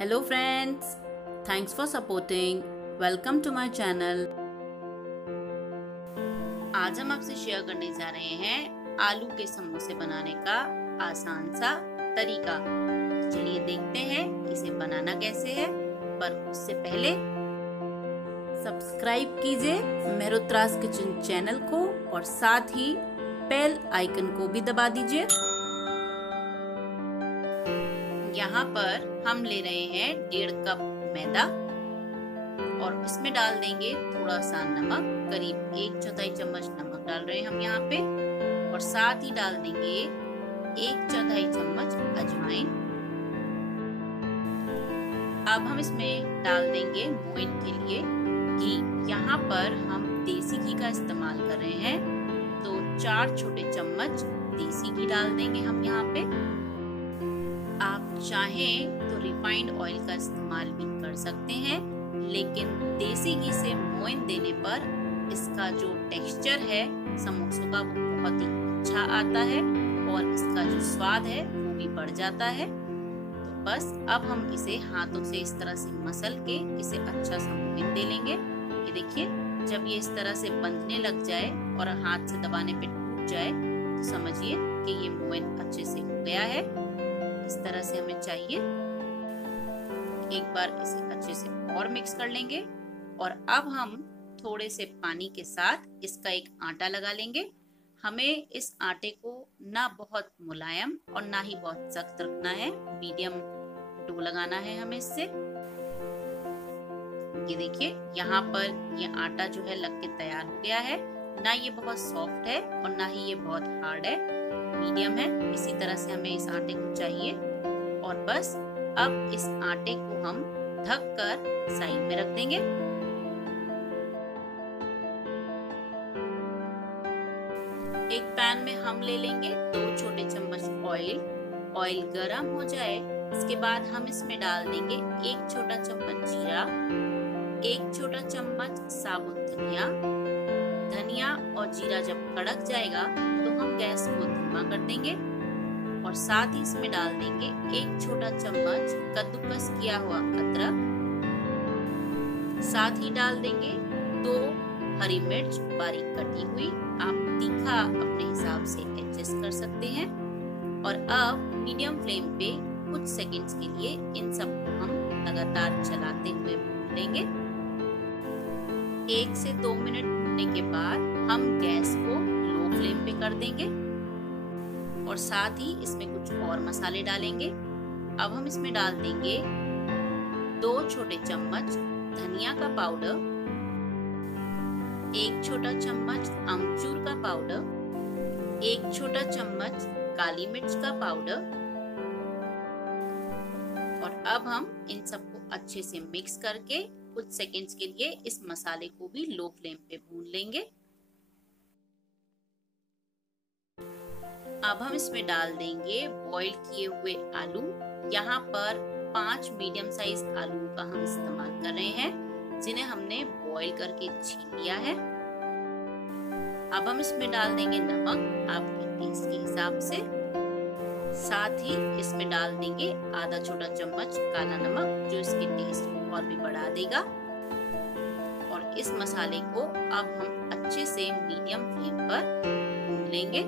Hello friends, thanks for supporting. Welcome to my channel. आज हम आपसे शेयर करने जा रहे हैं आलू के समोसे बनाने का आसान सा तरीका। चलिए देखते हैं इसे बनाना कैसे है, पर उससे पहले सब्सक्राइब कीजिए मेहरोत्रास किचन चैनल को और साथ ही बेल आइकन को भी दबा दीजिए। यहाँ पर हम ले रहे हैं 1.5 कप मैदा और इसमें डाल देंगे थोड़ा सा नमक, करीब 1/4 चम्मच नमक डाल रहे हैं हम यहाँ पे, और साथ ही डाल देंगे 1/4 चम्मच अजवाइन। अब हम इसमें डाल देंगे मोइन के लिए घी। यहाँ पर हम देसी घी का इस्तेमाल कर रहे हैं, तो 4 छोटे चम्मच देसी घी डाल देंगे हम यहाँ पे। आप चाहें तो रिफाइंड ऑयल का इस्तेमाल भी कर सकते हैं, लेकिन देसी घी से मोइन देने पर इसका जो टेक्सचर है समोसों का वो बहुत ही अच्छा आता है और इसका जो स्वाद है वो भी बढ़ जाता है। तो बस अब हम इसे हाथों से इस तरह से मसल के इसे अच्छा सा मोइन दे लेंगे। ये देखिए, जब ये इस तरह से बंधने लग जाए और हाथ से दबाने पे टूट जाए तो समझिए कि ये मोइन अच्छे से हो गया है। इस तरह से हमें चाहिए। एक बार इसे अच्छे से और मिक्स कर लेंगे और अब हम थोड़े से पानी के साथ इसका एक आटा लगा लेंगे। हमें इस आटे को ना बहुत मुलायम और ना ही बहुत सख्त रखना है, मीडियम डो लगाना है हमें इससे। ये देखिए, यहाँ पर ये आटा जो है लग के तैयार हो गया है। ना ये बहुत सॉफ्ट है और ना ही ये बहुत हार्ड है, मीडियम है। इसी तरह से हमें इस आटे को चाहिए और बस अब इस आटे को हम ढक कर साइड में रख देंगे। एक पैन में हम ले लेंगे 2 छोटे चम्मच ऑयल। ऑयल गरम हो जाए इसके बाद हम इसमें डाल देंगे 1 छोटा चम्मच जीरा, 1 छोटा चम्मच साबुत धनिया। धनिया और जीरा जब कड़क जाएगा तो हम गैस को धीमा कर देंगे और साथ ही इसमें डाल देंगे 1 छोटा चम्मच कद्दूकस किया हुआ अदरक। साथ ही डाल देंगे 2 हरी मिर्च बारीक कटी हुई। आप तीखा अपने हिसाब से एडजस्ट कर सकते हैं। और अब मीडियम फ्लेम पे कुछ सेकंड्स के लिए इन सबको हम लगातार चलाते हुए भून लेंगे। 1 से 2 मिनट भूनने के बाद हम गैस को लो फ्लेम पे कर देंगे और साथ ही इसमें कुछ और मसाले डालेंगे। अब हम इसमें डाल देंगे 2 छोटे चम्मच धनिया का पाउडर, 1 छोटा चम्मच अमचूर का पाउडर, 1 छोटा चम्मच काली मिर्च का पाउडर। और अब हम इन सबको अच्छे से मिक्स करके कुछ सेकंड्स के लिए इस मसाले को भी लो फ्लेम पे भून लेंगे। अब हम इसमें डाल देंगे बॉईल किए हुए आलू। यहाँ पर 5 मीडियम साइज आलू का हम इस्तेमाल कर रहे हैं, जिन्हें हमने बॉईल करके छील लिया है। अब हम इसमें डाल देंगे नमक आपके टेस्ट के हिसाब से। साथ ही इसमें डाल देंगे आधा छोटा चम्मच काला नमक, जो इसके टेस्ट को और भी बढ़ा देगा। और इस मसाले को अब हम अच्छे से मीडियम फ्लेम पर भून लेंगे।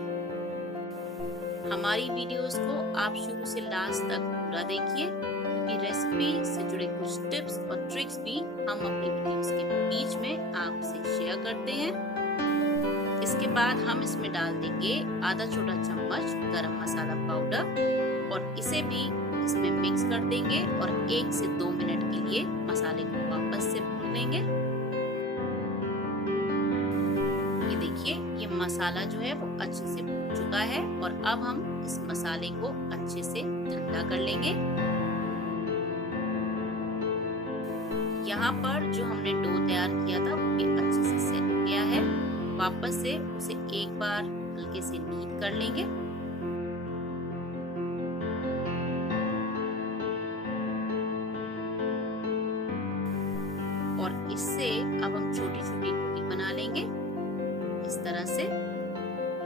हमारी वीडियोस को आप शुरू से लास्ट तक पूरा देखिए, क्योंकि रेसिपी से जुड़े कुछ टिप्स और ट्रिक्स भी हम अपनी वीडियोस के बीच में आपसे शेयर करते हैं। इसके बाद हम इसमें डाल देंगे आधा छोटा चम्मच गरम मसाला पाउडर और इसे भी इसमें मिक्स कर देंगे और 1 से 2 मिनट के लिए मसाले को वापस से भून लेंगे। ये देखिए, ये मसाला जो है वो अच्छे से भून चुका है और अब हम इस मसाले को अच्छे से ठंडा कर लेंगे। यहाँ पर जो हमने डो तैयार किया था वो भी अच्छे से सेट हो गया है। वापस से उसे एक बार हल्के से नीट कर लेंगे। और इससे अब हम छोटी छोटी लोई बना लेंगे। इस तरह से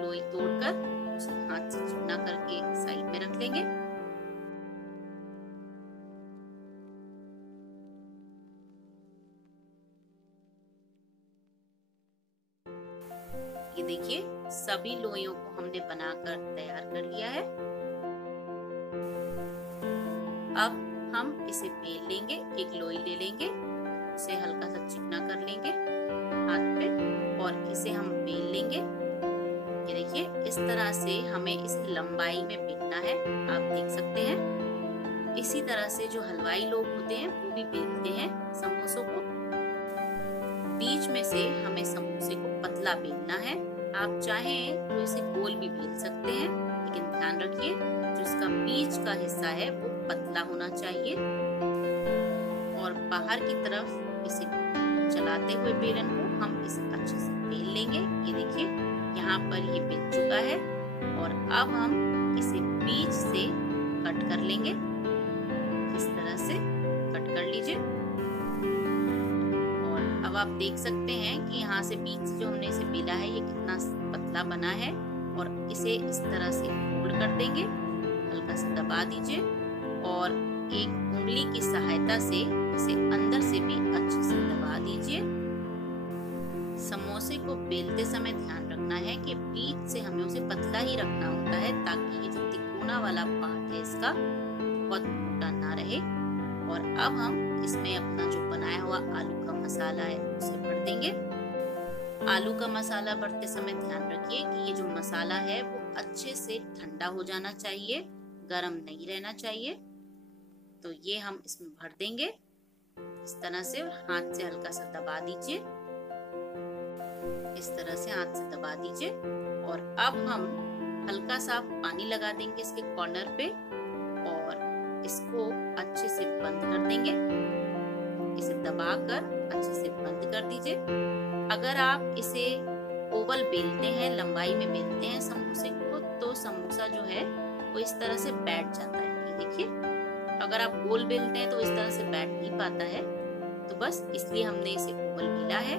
लोई तोड़कर उसे हाथ से चिकना करके साइड में रख लेंगे। देखिए सभी लोइयों को हमने बनाकर तैयार कर लिया है। अब हम इसे बेल लेंगे। एक लोई ले लेंगे, उसे हल्का सा चिकना कर लेंगे हाथ पे और इसे हम बेल लेंगे। ये देखिए इस तरह से हमें इस लंबाई में बेलना है, आप देख सकते हैं। इसी तरह से जो हलवाई लोग होते हैं वो भी बेलते हैं समोसों को। बीच में से हमें समोसे को पतला बेलना है। आप चाहें तो इसे गोल भी बेल सकते हैं, लेकिन ध्यान रखिए जो इसका बीच का हिस्सा है वो पतला होना चाहिए। और बाहर की तरफ इसे चलाते हुए बेलन को हम इसे अच्छे से बेल लेंगे। ये देखिए यहाँ पर ये बेल चुका है और अब हम इसे बीच से कट कर लेंगे। इस तरह से कट कर लीजिए। और अब आप देख सकते हैं कि यहाँ से बीच से जो हमने इसे बेला है ये कितना पतला बना है। और इसे इस तरह से फोल्ड कर देंगे, हल्का सा दबा दीजिए और एक उंगली की सहायता से इसे अंदर से भी अच्छे से दबा दीजिए। समोसे को बेलते समय ध्यान रखना है कि बीच से हमें उसे पतला ही रखना होता है, ताकि ये जो तिकोना वाला पार्ट है इसका बहुत मोटा ना रहे। और अब हम इसमें अपना जो बनाया हुआ आलू का मसाला है उसे भर देंगे। आलू का मसाला भरते समय ध्यान रखिए कि ये जो मसाला है वो अच्छे से ठंडा हो जाना चाहिए, गरम नहीं रहना चाहिए। तो ये हम इसमें भर देंगे इस तरह से, और हाथ से हल्का सा दबा दीजिए। इस तरह से हाथ से दबा दीजिए। और अब हम हल्का सा पानी लगा देंगे इसके कॉर्नर पे और इसको अच्छे से बंद कर देंगे। इसे दबाकर अच्छे से बंद कर दीजिए। अगर आप इसे ओवल बेलते हैं, लंबाई में बेलते हैं समोसे को, तो समोसा जो है वो इस तरह से बैठ जाता है। ये देखिए, अगर आप गोल बेलते हैं तो इस तरह से बैठ नहीं पाता है। तो बस इसलिए हमने इसे ओवल बेला है।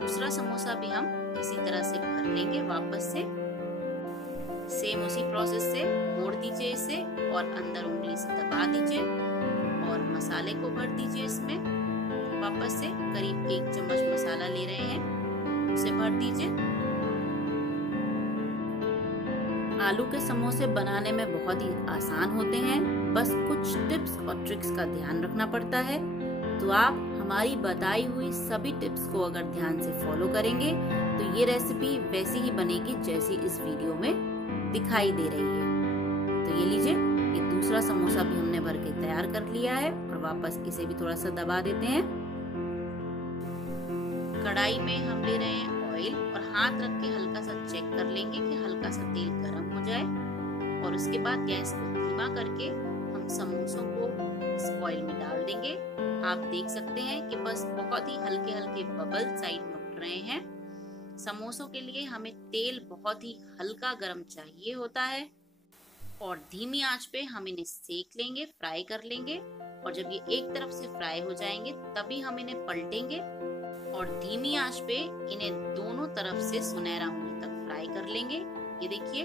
दूसरा समोसा भी हम इसी तरह से भर लेंगे वापस से। सेम उसी प्रोसेस से मोड़ दीजिए इसे और अंदर उंगली से दबा दीजिए और मसाले को भर दीजिए इसमें। वापस से करीब 1 चम्मच मसाला ले रहे हैं, उसे भर दीजिए। आलू के समोसे बनाने में बहुत ही आसान होते हैं, बस कुछ टिप्स और ट्रिक्स का ध्यान रखना पड़ता है। तो आप हमारी बताई हुई सभी टिप्स को अगर ध्यान से फॉलो करेंगे तो ये रेसिपी वैसी ही बनेगी जैसी इस वीडियो में दिखाई दे रही है। तो ये लीजिए, ये दूसरा समोसा भी हमने भर के तैयार कर लिया है और वापस इसे भी थोड़ा सा दबा देते हैं। कढ़ाई में हम ले रहे हैं ऑयल और हाथ रख के हल्का सा चेक कर लेंगे कि हल्का सा तेल गर्म हो जाए। और उसके बाद गैस को धीमा करके हम समोसों को इस ऑयल में डाल देंगे। आप देख सकते हैं कि बस बहुत ही हल्के हल्के बबल साइड में उठ रहे हैं। समोसों के लिए हमें तेल बहुत ही हल्का गर्म चाहिए होता है और धीमी आंच पे हम इन्हें सेक लेंगे, फ्राई कर लेंगे। और जब ये एक तरफ से फ्राई हो जाएंगे तभी हम इन्हें पलटेंगे और धीमी आंच पे इन्हें दोनों तरफ से सुनहरा होने तक फ्राई कर लेंगे। ये देखिए,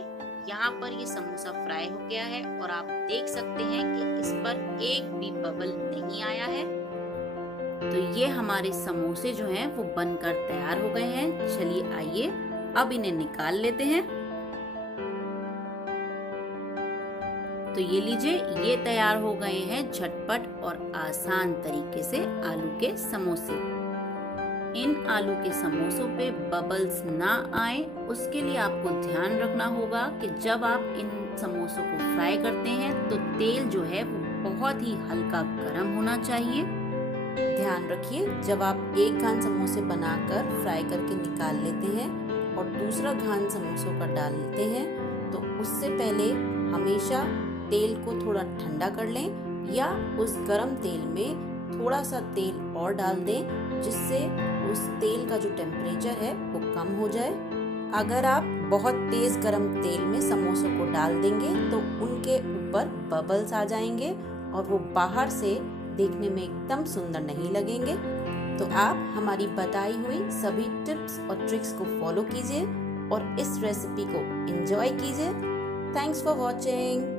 यहाँ पर ये समोसा फ्राई हो गया है और आप देख सकते हैं कि इस पर एक भी बबल नहीं आया है। तो ये हमारे समोसे जो हैं वो बनकर तैयार हो गए हैं। चलिए आइए अब इन्हें निकाल लेते हैं। तो ये लीजिए, ये तैयार हो गए हैं झटपट और आसान तरीके से आलू के समोसे। इन आलू के समोसों पे बबल्स ना आए उसके लिए आपको ध्यान रखना होगा कि जब आप इन समोसों को फ्राई करते हैं तो तेल जो है वो बहुत ही हल्का गर्म होना चाहिए। ध्यान रखिए, जब आप एक घान समोसे बनाकर फ्राई करके निकाल लेते हैं और दूसरा घान समोसों का डालते हैं तो उससे पहले हमेशा तेल को थोड़ा ठंडा कर लें या उस गरम तेल में थोड़ा सा तेल और डाल दें, जिससे उस तेल का जो टेम्परेचर है वो कम हो जाए। अगर आप बहुत तेज गरम तेल में समोसों को डाल देंगे तो उनके ऊपर बबल्स आ जाएंगे और वो बाहर से देखने में एकदम सुंदर नहीं लगेंगे। तो आप हमारी बताई हुई सभी टिप्स और ट्रिक्स को फॉलो कीजिए और इस रेसिपी को एंजॉय कीजिए। Thanks for watching.